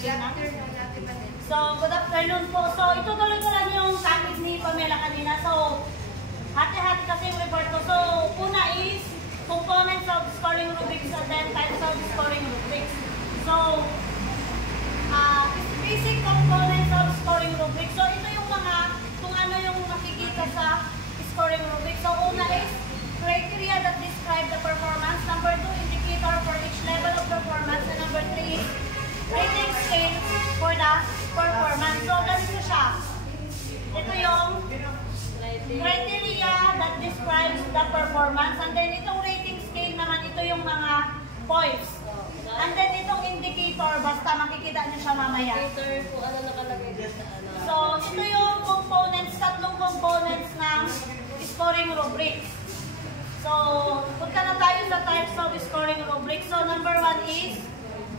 So, good afternoon po. So, itutuloy ko lang yung topic ni Pamela kanina. So, hati-hati kasi yung report ko. So, una is components of scoring rubrics and then types of scoring rubrics. So, basic components of scoring rubrics. So, ito yung mga, kung ano yung makikita sa scoring rubrics. So, una is criteria that describe the performance. Number 2, indicator for each level of performance. And number 3 is rating scale for the performance. So, ganito siya. Ito yung criteria that describes the performance. And then, itong rating scale naman, ito yung mga points. And then, itong indicator, basta makikita nyo siya mamaya. Indicator kung ano nakalagay dito sa ano. So, ito yung components, tatlong components ng scoring rubrics. So, punta na tayo sa types of scoring rubrics. So, number 1 is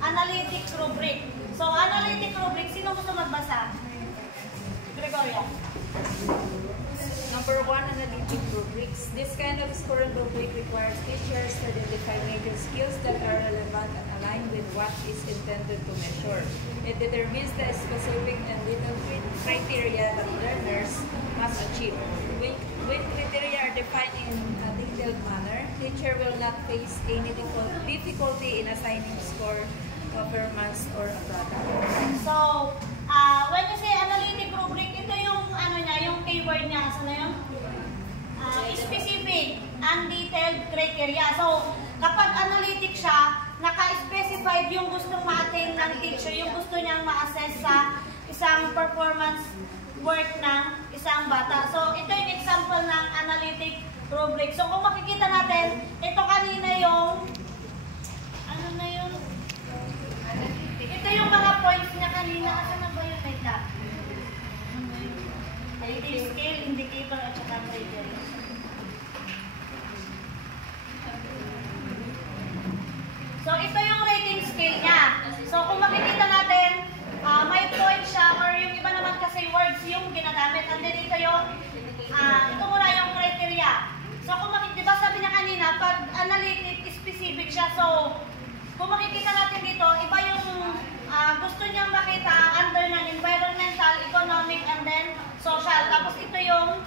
analytic rubric. So, analytic rubric, sino gusto magbasa? Gregoria. Number 1, analytic rubrics. This kind of scoring rubric requires teachers to identify major skills that are relevant and aligned with what is intended to measure. It determines the specific and little criteria that learners must achieve. When criteria are defined in a detailed manner, teacher will not face any difficulty in assigning score, performance, or a product. So, when you say analytic rubric, ito yung ano niya, yung keyword niya. Saan na yun? Specific and detailed criteria. So, kapag analytic siya, naka-specified yung gustong ma-attain ng teacher, yung gusto niyang ma-assess sa isang performance work ng isang bata. So, ito yung example ng analytic rubric. So, kung makikita natin, ito kanina yung, ano na yun? Ito yung mga points niya kanina. Asa na ba yun? Wait lang. Rating scale, indicator, at saka criteria. So, ito yung rating scale niya. So, kung makikita natin, may point siya, or yung iba naman kasi words yung ginagamit. And then ito yung, ito muna yung criteria. So, kung makikita, diba sabi niya kanina, pag analytic, specific siya. So, kung makikita natin dito, iba yung gusto niyang makita under ng environmental, economic, and then social. Tapos ito yung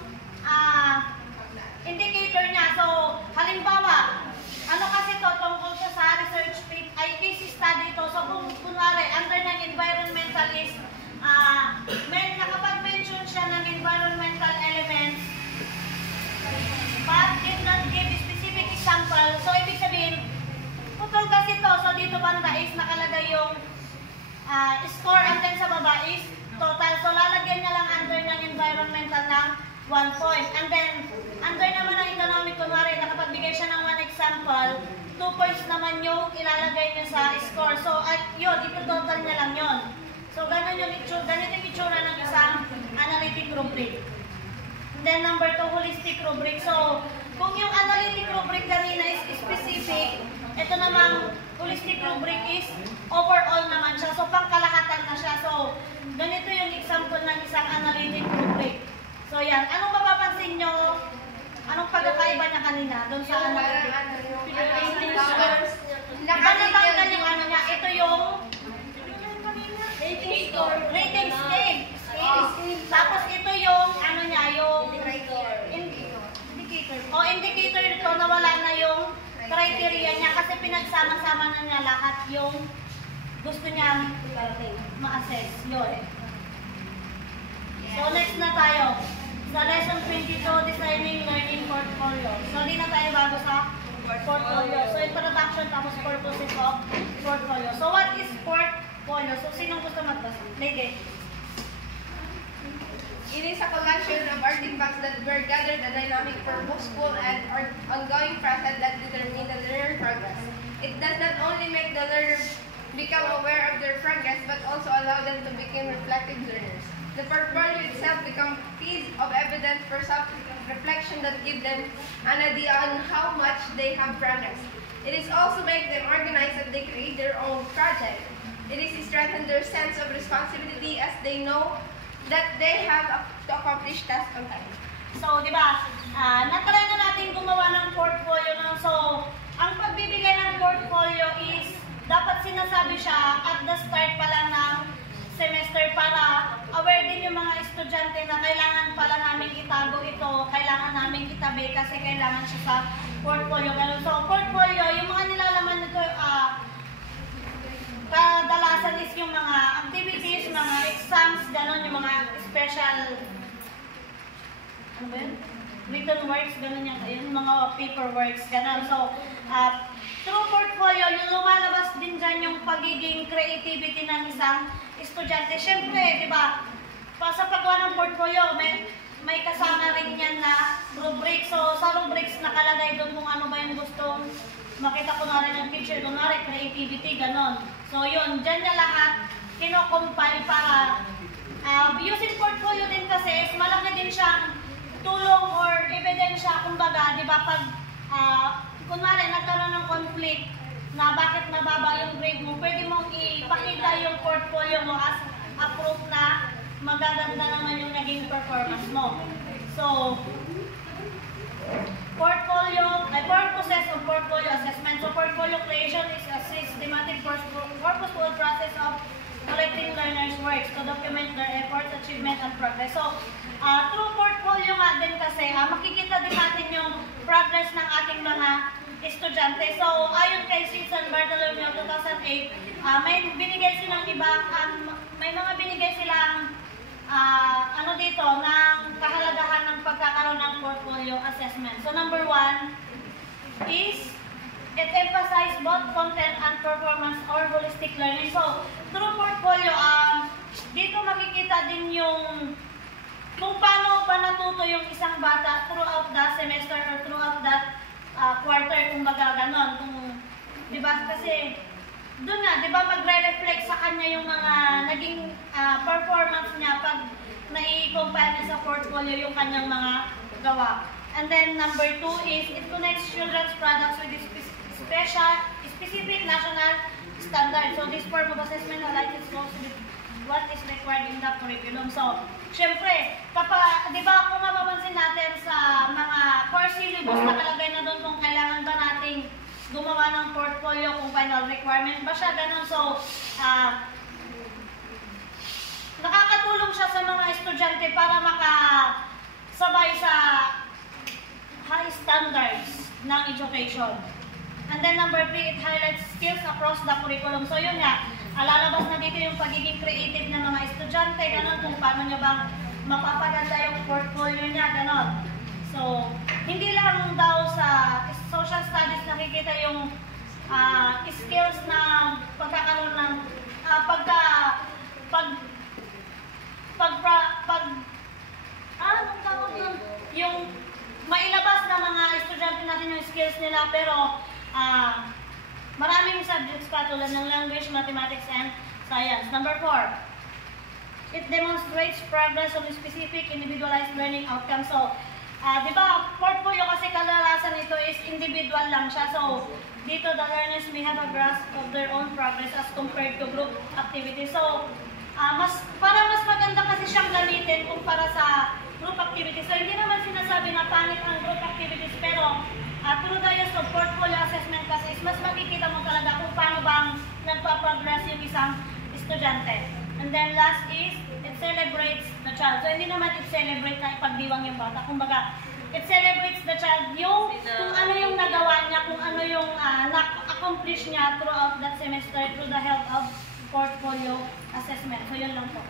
indicator niya. So, halimbawa, ano kasi to, tungkol siya sa research ay case study ito. So, kung kunwari, under ng environmental is, nakapag-mention siya ng environmental elements, but did not give specific example. So, ibig sabihin, putol kasi to. So, dito banda is nakalagay yung score, and then sa baba is total. So, lalagyan niya lang under ng environmental ng 1 point. And then, under naman ng economic, kunwari, nakapagbigay siya ng 1 example, 2 points naman yung ilalagay niya sa score. So, at yun, ito-total niya lang yun. So, ganito yung itsura ng isang analytic rubric. And then, number 2, holistic rubric. So, kung yung analytic rubric kanina is specific, ito namang holistic rubric is overall naman siya. So, pangkalahatan na siya. So, ganito yung example ng isang analytic rubric. So, yan. Anong mapapansin nyo? Anong pagkakaiba niya kanina doon sa analytic? Iba natanggal yung ano niya. Ito yung rating scale. Tapos ito yung ano niya, yung indicator. O, indicator ito, nawala na yung criteria niya kasi pinagsama-sama na niya lahat yung gusto niyang ma-assess. Yun. So, next na tayo. Sa lesson 22, Designing Learning Portfolio. So, hindi na tayo bago sa portfolio. So, introduction tapos purposes of portfolio. So, what is portfolio? So, sinong gusto magbasa? Lady. It is a collection of artifacts that were gathered and dynamic, purposeful, and ongoing process that determine the learner progress. It does not only make the learner become aware of their progress, but also allow them to become reflective learners. The portfolio itself becomes a piece of evidence for self-reflection that gives them an idea on how much they have progressed. It is also make them organized as they create their own project. It is strengthen their sense of responsibility as they know that they have to accomplish tasks on time. So, di ba, natry na natin gumawa ng portfolio. No? So, ang pagbibigay ng portfolio is dapat sinasabi siya at the start pa lang ng semester para aware din yung mga estudyante na kailangan pala namin itago ito, kailangan namin itabi kasi kailangan siya sa portfolio. Ganun. So, portfolio, yung mga nilalaman nito, kadalasan is yung mga activities, mga exams, gano'n, yung mga special, ano ba yun? Written works, gano'n yung mga paperworks, gano'n. So, through portfolio, yung lumalabas din dyan yung pagiging creativity ng isang estudyante. Siyempre, di ba, sa paggawa ng portfolio, may kasama rin yan na rubric. So, sa rubrics nakalagay doon kung ano ba yung gustong makita ko na rin ng teacher, kunwari creativity, ganon. So yun, dyan na lahat kino-compile para using portfolio din kasi is malaki din siyang tulong or ebidensya, kumbaga, di ba, pag kunwari nagkaroon ng conflict na bakit mababa yung grade mo, pwede mong ipakita yung portfolio mo as a proof na magaganda naman yung naging performance mo. So, purposes of portfolio assessment. So, portfolio creation is a systematic, purposeful process of collecting learners' works to document their efforts, achievement, and progress. So, through portfolio nga din kasi, makikita din natin yung progress ng ating mga estudyante. So, ayon kay Susan Bartolomeo 2008, may binigay silang may mga binigay silang ano dito, ng kahalagahan ng pagkakaroon ng portfolio assessment. So, number 1 is it emphasizes both content and performance or holistic learning. So, through portfolio, dito makikita din yung kung paano ba natuto yung isang bata throughout the semester or throughout that quarter, kung baga ganon. Di ba? Kasi, doon nga, di ba, magre-reflect sa kanya yung mga naging performance niya pag nai-compile niya sa portfolio yung kanyang mga gawa. And then, number 2 is it connects children's products with specific national standards. So, this form of assessment highlights what is required in the curriculum. So, syempre, di ba, kung mapapansin natin sa mga course syllabus, nakalagay na doon kung kailangan ba nating gumawa ng portfolio, kung final requirement ba siya, ganun. So, nakakatulong siya sa mga estudyante para makasabay sa high standards ng education. And then number 3, it highlights skills across the curriculum. So yun nga, lalabas na dito yung pagiging creative ng mga estudyante, ganun, kung paano niya bang mapapaganda yung portfolio niya, ganun. So, hindi lang daw sa social studies nakikita yung skills na pagkakaroon ng anong tawag yun? Yung mailabas na mga estudyante natin yung skills nila, pero maraming subjects pa tulad ng language, mathematics, and science. Number 4, it demonstrates progress on specific individualized learning outcomes. So, di ba, portfolio kasi kadalasan ito is individual lang siya. So, dito the learners may have a grasp of their own progress as compared to group activities. So, para mas maganda kasi siyang gamitin kumpara sa group activities. So, hindi naman sinasabi na pangit ang group activities, pero through the use of portfolio assessment kasi is mas makikita mo talaga kung paano bang nagpa-progress yung isang estudyante. And then last is, it celebrates the child. So, hindi naman it celebrate na ipagdiwang yung bata. Kumbaga, it celebrates the child yung kung ano yung nagawa niya, kung ano yung na-accomplish niya throughout that semester through the help of portfolio assessment. So, yun lang po.